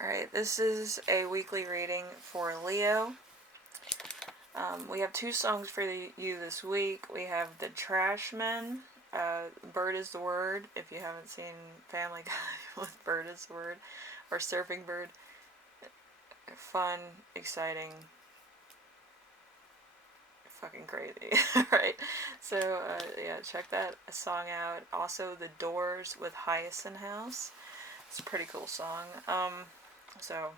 Alright, this is a weekly reading for Leo. We have two songs for you this week. We have the Trashmen, Bird is the Word, if you haven't seen Family Guy with Bird is the Word, or Surfing Bird. Fun, exciting, fucking crazy. Right, so yeah, check that song out. Also, The Doors with Hyacinth. It's a pretty cool song. So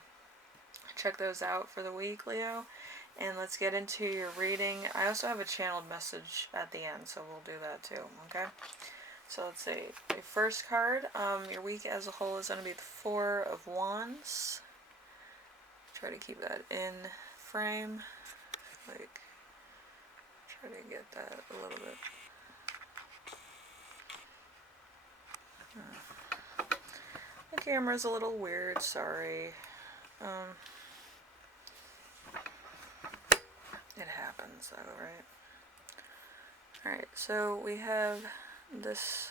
check those out for the week, Leo. And let's get into your reading. I also have a channeled message at the end, so we'll do that too, okay? So let's see. Your first card, your week as a whole is going to be the Four of Wands. Try to keep that in frame. Like, try to get that a little bit. The camera's a little weird, sorry. It happens though, right? Alright, so we have this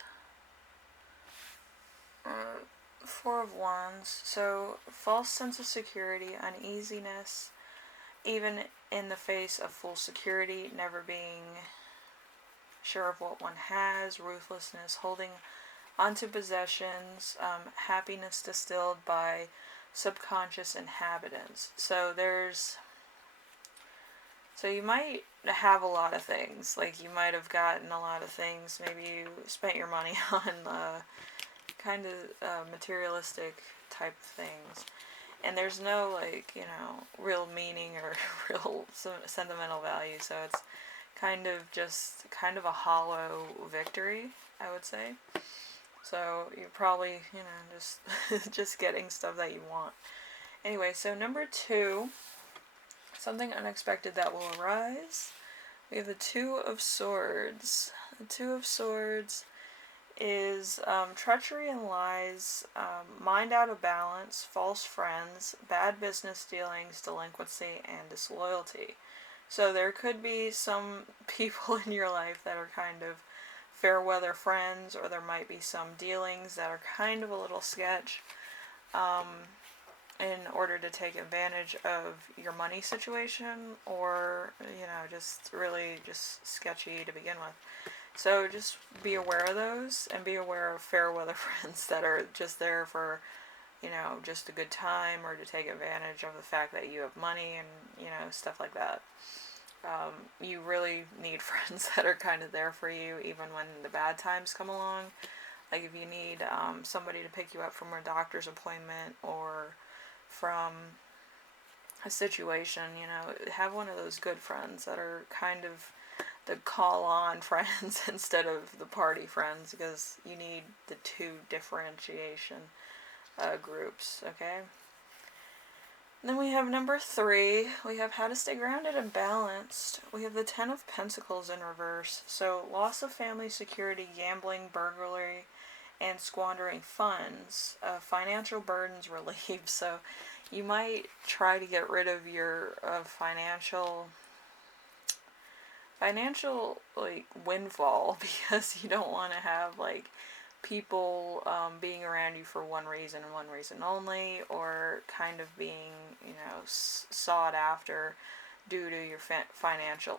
Four of Wands. So, false sense of security, uneasiness, even in the face of full security, never being sure of what one has, ruthlessness, holding onto possessions, happiness distilled by subconscious inhabitants. So you might have a lot of things. Like, you might have gotten a lot of things. Maybe you spent your money on kind of materialistic type of things. And there's no, like, real meaning or real sentimental value. So it's kind of a hollow victory, I would say. So you're probably, just getting stuff that you want. Anyway, so number 2, something unexpected that will arise. We have the Two of Swords. The Two of Swords is treachery and lies, mind out of balance, false friends, bad business dealings, delinquency, and disloyalty. So there could be some people in your life that are kind of fair weather friends, or there might be some dealings that are kind of a little sketch in order to take advantage of your money situation, or just really just sketchy to begin with. So just be aware of those, and be aware of fair weather friends that are just there for just a good time, or to take advantage of the fact that you have money and stuff like that. You really need friends that are kind of there for you even when the bad times come along. Like, if you need somebody to pick you up from a doctor's appointment, or from a situation, have one of those good friends that are kind of the call-on friends instead of the party friends, because you need the two differentiation groups, okay? Then we have number 3. We have how to stay grounded and balanced. We have the Ten of Pentacles in reverse. So, loss of family security, gambling, burglary, and squandering funds. Financial burdens relieved. So, you might try to get rid of your financial like windfall, because you don't want to have like people being around you for one reason and one reason only, or kind of being sought after due to your financial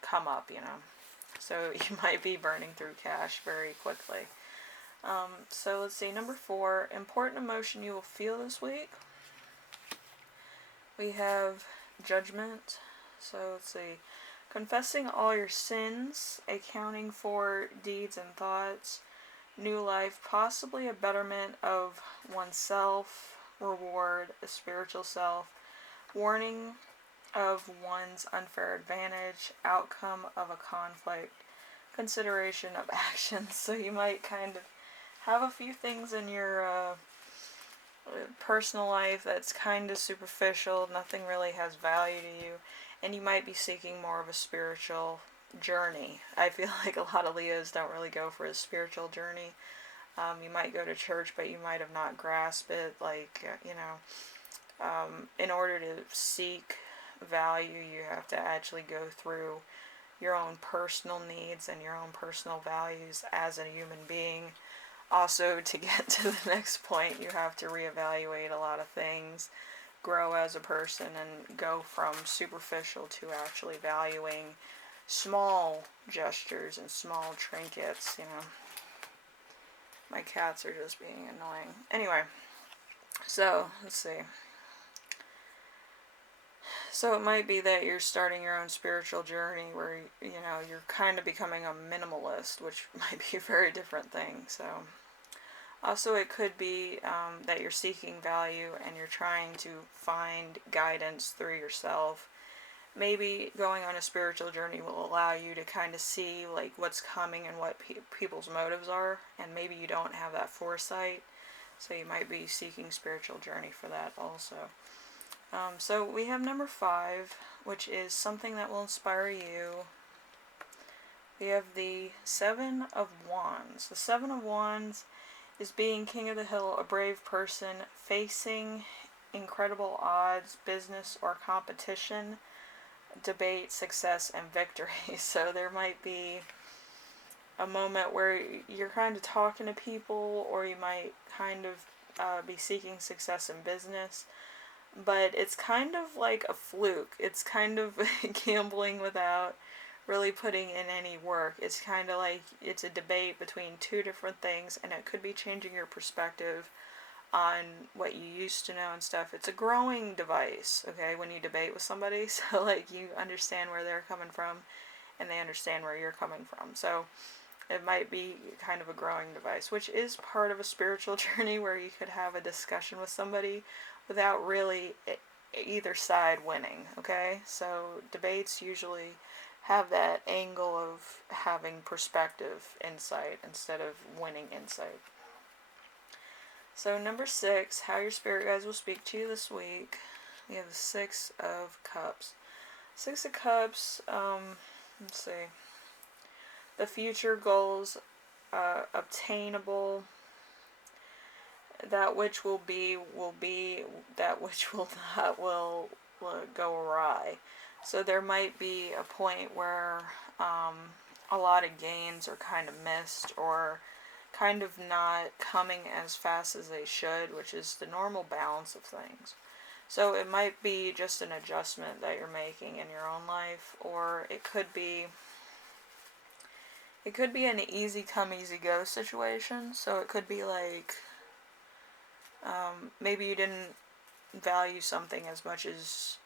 come up. So you might be burning through cash very quickly. So let's see, number 4, important emotion you will feel this week. We have Judgment. So let's see, confessing all your sins, accounting for deeds and thoughts, new life, possibly a betterment of oneself, reward, a spiritual self, warning of one's unfair advantage, outcome of a conflict, consideration of actions. So you might kind of have a few things in your personal life that's kind of superficial, nothing really has value to you, and you might be seeking more of a spiritual journey. I feel like a lot of Leos don't really go for a spiritual journey. You might go to church, but you might have not grasped it. Like, in order to seek value, you have to actually go through your own personal needs and your own personal values as a human being. Also, to get to the next point, you have to reevaluate a lot of things, grow as a person, and go from superficial to actually valuing small gestures and small trinkets, you know. My cats are just being annoying. Anyway, so, let's see. So it might be that you're starting your own spiritual journey where, you know, you're kind of becoming a minimalist, which might be a very different thing. So also it could be that you're seeking value and you're trying to find guidance through yourself. Maybe going on a spiritual journey will allow you to kind of see like what's coming and what people's motives are, and maybe you don't have that foresight, so you might be seeking spiritual journey for that also. So we have number 5, which is something that will inspire you. We have the 7 of Wands. The 7 of Wands is being king of the hill, a brave person facing incredible odds, business or competition, debate, success, and victory. So there might be a moment where you're kind of talking to people, or you might kind of be seeking success in business, but it's kind of like a fluke. It's kind of gambling without really putting in any work. It's kind of like it's a debate between two different things, and it could be changing your perspective on what you used to know and stuff. It's a growing device, okay, when you debate with somebody, so like you understand where they're coming from and they understand where you're coming from. So it might be kind of a growing device, which is part of a spiritual journey where you could have a discussion with somebody without really either side winning, okay? So debates usually have that angle of having perspective insight instead of winning insight. So number 6, how your spirit guides will speak to you this week. We have the 6 of Cups. 6 of Cups, let's see. The future goals, obtainable. That which will be, that which will not will go awry. So there might be a point where a lot of gains are kind of missed, or kind of not coming as fast as they should, which is the normal balance of things. So it might be just an adjustment that you're making in your own life, or it could be an easy come, easy go situation. So it could be like maybe you didn't value something as much as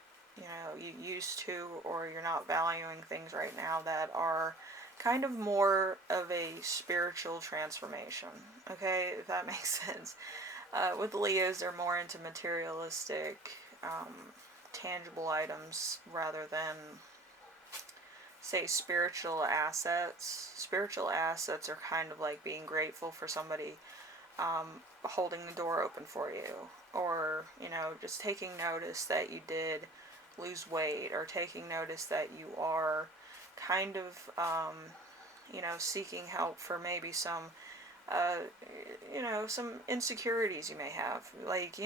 you used to, or you're not valuing things right now that are kind of more of a spiritual transformation, okay, if that makes sense. With Leos, they're more into materialistic, tangible items rather than, say, spiritual assets. Spiritual assets are kind of like being grateful for somebody holding the door open for you, or, just taking notice that you did lose weight, or taking notice that you are kind of, seeking help for maybe some, some insecurities you may have, like,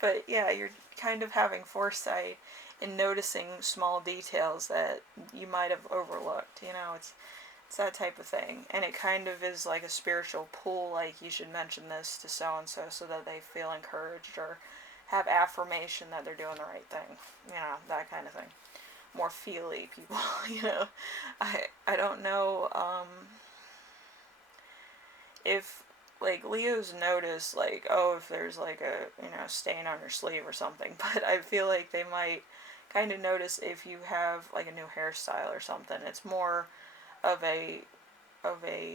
but yeah, you're kind of having foresight in noticing small details that you might have overlooked, it's that type of thing, and it kind of is like a spiritual pull, like you should mention this to so-and-so so that they feel encouraged, or have affirmation that they're doing the right thing, that kind of thing. More feely people, I don't know if like Leos notice like, oh, if there's like a stain on your sleeve or something, but I feel like they might kind of notice if you have like a new hairstyle or something. It's more of a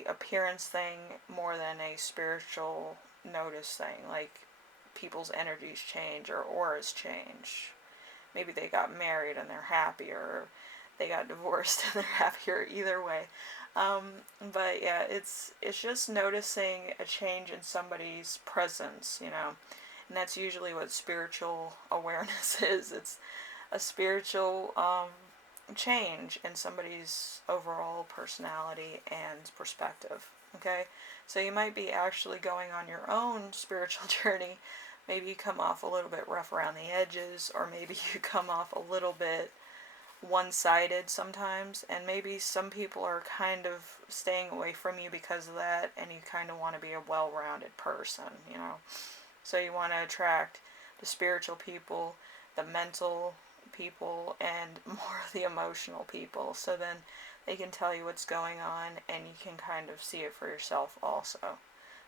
appearance thing more than a spiritual notice thing, like people's energies change or auras change. Maybe they got married and they're happier, or they got divorced and they're happier, either way. But yeah, it's just noticing a change in somebody's presence, and that's usually what spiritual awareness is. It's a spiritual change in somebody's overall personality and perspective, okay? So you might be actually going on your own spiritual journey. Maybe you come off a little bit rough around the edges, or maybe you come off a little bit one-sided sometimes, and maybe some people are kind of staying away from you because of that, and you kind of want to be a well-rounded person, you know. So you want to attract the spiritual people, the mental people, and more the emotional people, so then they can tell you what's going on, and you can kind of see it for yourself also.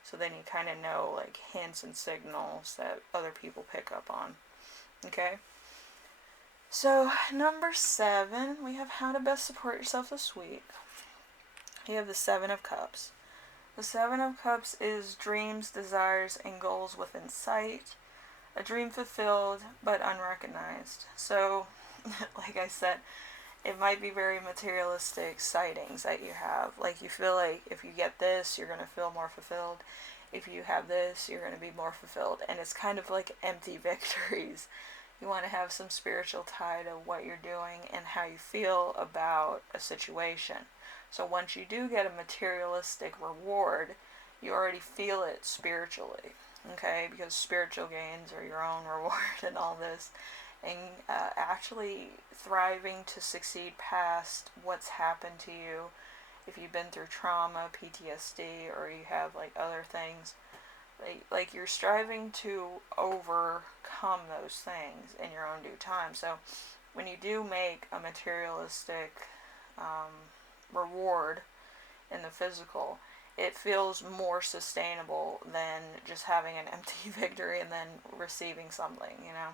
So then you kind of know, like, hints and signals that other people pick up on. Okay? So, number 7, we have how to best support yourself this week. You have the 7 of Cups. The 7 of Cups is dreams, desires, and goals within sight. A dream fulfilled, but unrecognized. So, like I said, it might be very materialistic sightings that you have. Like, you feel like if you get this, you're going to feel more fulfilled. If you have this, you're going to be more fulfilled. And it's kind of like empty victories. You want to have some spiritual tie to what you're doing and how you feel about a situation. So once you do get a materialistic reward, you already feel it spiritually. Okay? Because spiritual gains are your own reward and all this. And actually thriving to succeed past what's happened to you. If you've been through trauma, PTSD, or you have like other things, like you're striving to overcome those things in your own due time. So when you do make a materialistic reward in the physical, it feels more sustainable than just having an empty victory and then receiving something, you know.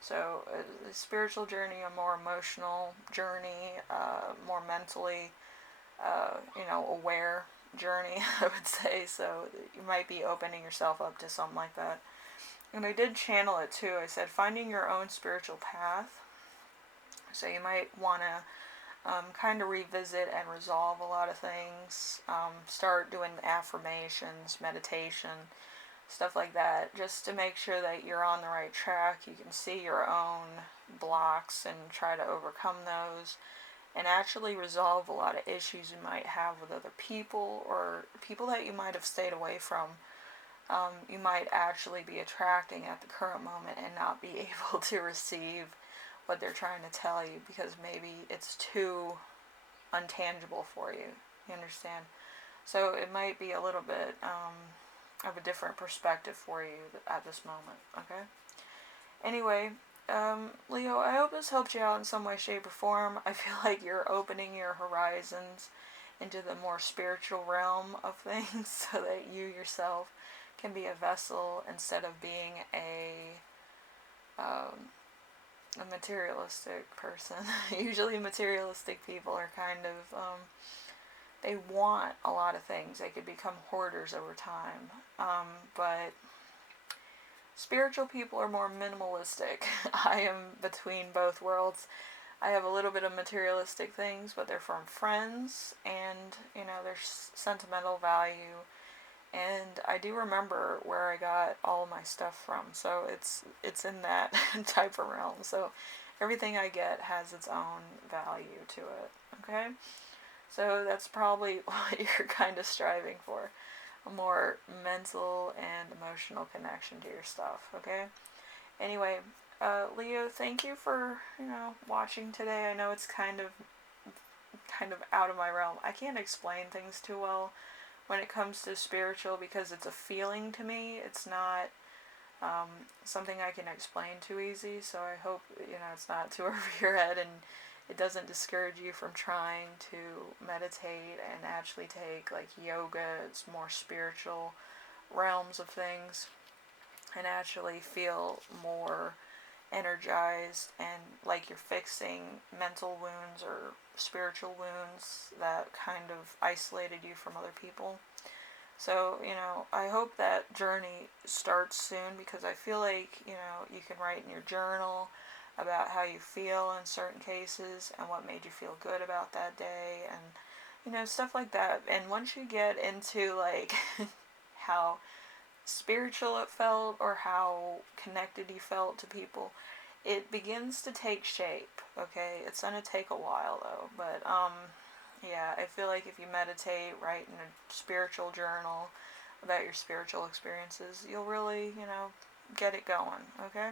So a spiritual journey, a more emotional journey, more mentally, aware journey, I would say. So you might be opening yourself up to something like that. And I did channel it too. I said finding your own spiritual path. So you might want to kind of revisit and resolve a lot of things. Start doing affirmations, meditation, stuff like that, just to make sure that you're on the right track. You can see your own blocks and try to overcome those, and actually resolve a lot of issues you might have with other people or people that you might have stayed away from. You might actually be attracting at the current moment and not be able to receive what they're trying to tell you because maybe it's too untangible for you. You understand? So it might be a little bit of a different perspective for you at this moment. Okay? Anyway, Leo, I hope this helped you out in some way, shape, or form. I feel like you're opening your horizons into the more spiritual realm of things so that you yourself can be a vessel instead of being a materialistic person. Usually materialistic people are kind of, they want a lot of things. They could become hoarders over time. But spiritual people are more minimalistic. I am between both worlds. I have a little bit of materialistic things, but they're from friends, and, there's sentimental value. And I do remember where I got all my stuff from, so it's in that type of realm. So everything I get has its own value to it, okay? So that's probably what you're kind of striving for, a more mental and emotional connection to your stuff, okay? Anyway, Leo, thank you for, watching today. I know it's kind of out of my realm. I can't explain things too well when it comes to spiritual because it's a feeling to me. It's not something I can explain too easy, so I hope it's not too over your head and it doesn't discourage you from trying to meditate and actually take like yoga. It's more spiritual realms of things, and actually feel more energized and like you're fixing mental wounds or spiritual wounds that kind of isolated you from other people. So, I hope that journey starts soon because I feel like, you can write in your journal about how you feel in certain cases and what made you feel good about that day and, stuff like that. And once you get into, like, how spiritual it felt or how connected you felt to people, it begins to take shape, okay? It's going to take a while, though, but, yeah, I feel like if you meditate, write in a spiritual journal about your spiritual experiences, you'll really, get it going, okay?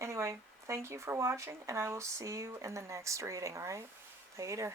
Anyway, thank you for watching, and I will see you in the next reading, alright? Later.